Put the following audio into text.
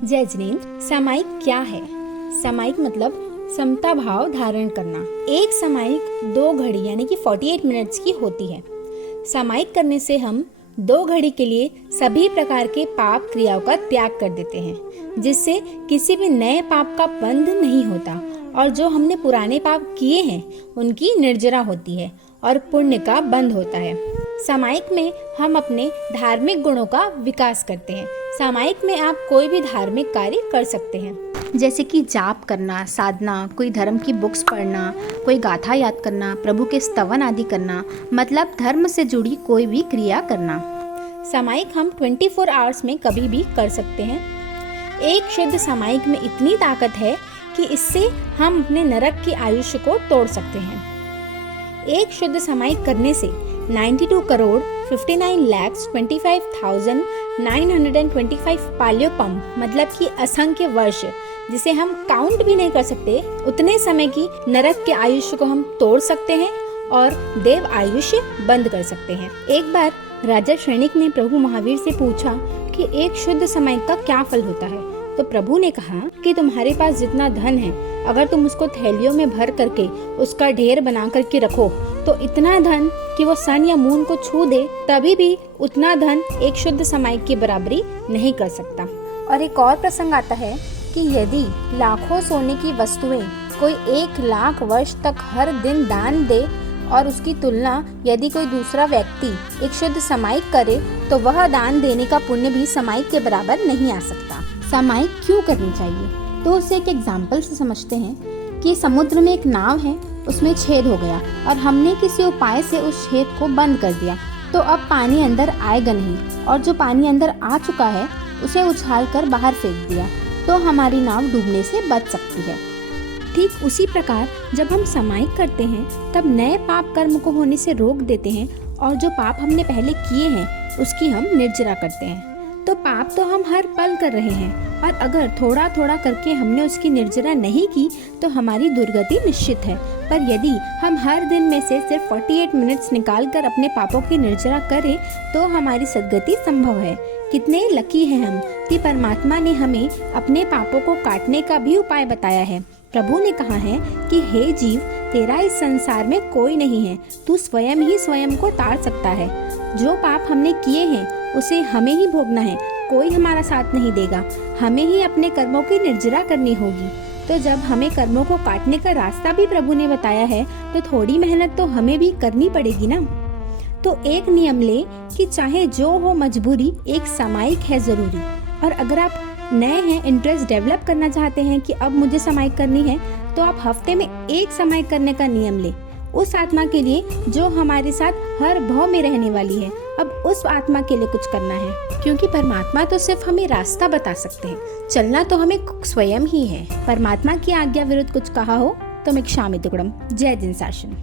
जय जिनेंद्र। सामायिक क्या है? सामायिक मतलब समता भाव धारण करना। एक सामायिक 2 घड़ी यानी कि 48 मिनट्स की होती है। सामायिक करने से हम 2 घड़ी के लिए सभी प्रकार के पाप क्रियाओं का त्याग कर देते हैं, जिससे किसी भी नए पाप का बंध नहीं होता और जो हमने पुराने पाप किए हैं उनकी निर्जरा होती है और पुण्य का बंध होता है। सामायिक में हम अपने धार्मिक गुणों का विकास करते हैं। सामायिक में आप कोई भी धार्मिक कार्य कर सकते हैं, जैसे कि जाप करना, साधना, कोई धर्म की बुक्स पढ़ना, कोई गाथा याद करना, प्रभु के स्तवन आदि करना, मतलब धर्म से जुड़ी कोई भी क्रिया करना। सामायिक हम 24 आवर्स में कभी भी कर सकते हैं। एक शुद्ध सामायिक में इतनी ताकत है कि इससे हम अपने नरक की आयुष्य को तोड़ सकते हैं। एक शुद्ध सामायिक करने से 92 करोड़ 59,25,925 पाल्योपम मतलब कि असंख्य वर्ष, जिसे हम काउंट भी नहीं कर सकते, उतने समय की नरक के आयुष्य को हम तोड़ सकते हैं और देव आयुष्य बंद कर सकते हैं। एक बार राजा श्रेणिक ने प्रभु महावीर से पूछा कि एक शुद्ध सामायिक का क्या फल होता है, तो प्रभु ने कहा कि तुम्हारे पास जितना धन है, अगर तुम उसको थैलियों में भर करके उसका ढेर बना करके रखो तो इतना धन कि वो सन या मून को छू दे, तभी भी उतना धन एक शुद्ध सामायिक की बराबरी नहीं कर सकता। और एक और प्रसंग आता है कि यदि लाखों सोने की वस्तुएं कोई 1 लाख वर्ष तक हर दिन दान दे और उसकी तुलना यदि कोई दूसरा व्यक्ति एक शुद्ध सामायिक करे तो वह दान देने का पुण्य भी सामायिक के बराबर नहीं आ सकता। सामायिक क्यों करनी चाहिए, तो उसे एक एग्जाम्पल से समझते हैं कि समुद्र में एक नाव है, उसमें छेद हो गया और हमने किसी उपाय से उस छेद को बंद कर दिया, तो अब पानी अंदर आएगा नहीं, और जो पानी अंदर आ चुका है उसे उछाल कर बाहर फेंक दिया, तो हमारी नाव डूबने से बच सकती है। ठीक उसी प्रकार जब हम सामायिक करते हैं तब नए पाप कर्म को होने से रोक देते हैं और जो पाप हमने पहले किए हैं उसकी हम निर्जरा करते हैं। तो पाप तो हम हर पल कर रहे हैं और अगर थोड़ा थोड़ा करके हमने उसकी निर्जरा नहीं की तो हमारी दुर्गति निश्चित है। पर यदि हम हर दिन में से सिर्फ 48 मिनट्स निकाल कर अपने पापों की निर्जरा करें तो हमारी सद्गति संभव है। कितने लकी हैं हम कि परमात्मा ने हमें अपने पापों को काटने का भी उपाय बताया है। प्रभु ने कहा है कि हे जीव, तेरा इस संसार में कोई नहीं है, तू स्वयं ही स्वयं को ताड़ सकता है। जो पाप हमने किए हैं उसे हमें ही भोगना है, कोई हमारा साथ नहीं देगा, हमें ही अपने कर्मों की निर्जरा करनी होगी। तो जब हमें कर्मों को काटने का रास्ता भी प्रभु ने बताया है तो थोड़ी मेहनत तो हमें भी करनी पड़ेगी ना। तो एक नियम ले कि चाहे जो हो मजबूरी, एक सामायिक है जरूरी। और अगर आप नए हैं, इंटरेस्ट डेवलप करना चाहते हैं कि अब मुझे सामायिक करनी है, तो आप हफ्ते में 1 सामायिक करने का नियम ले, उस आत्मा के लिए जो हमारे साथ हर भाव में रहने वाली है। अब उस आत्मा के लिए कुछ करना है, क्योंकि परमात्मा तो सिर्फ हमें रास्ता बता सकते हैं, चलना तो हमें स्वयं ही है। परमात्मा की आज्ञा विरुद्ध कुछ कहा हो तो मैं क्षामितुकडम। जय जिन शासन।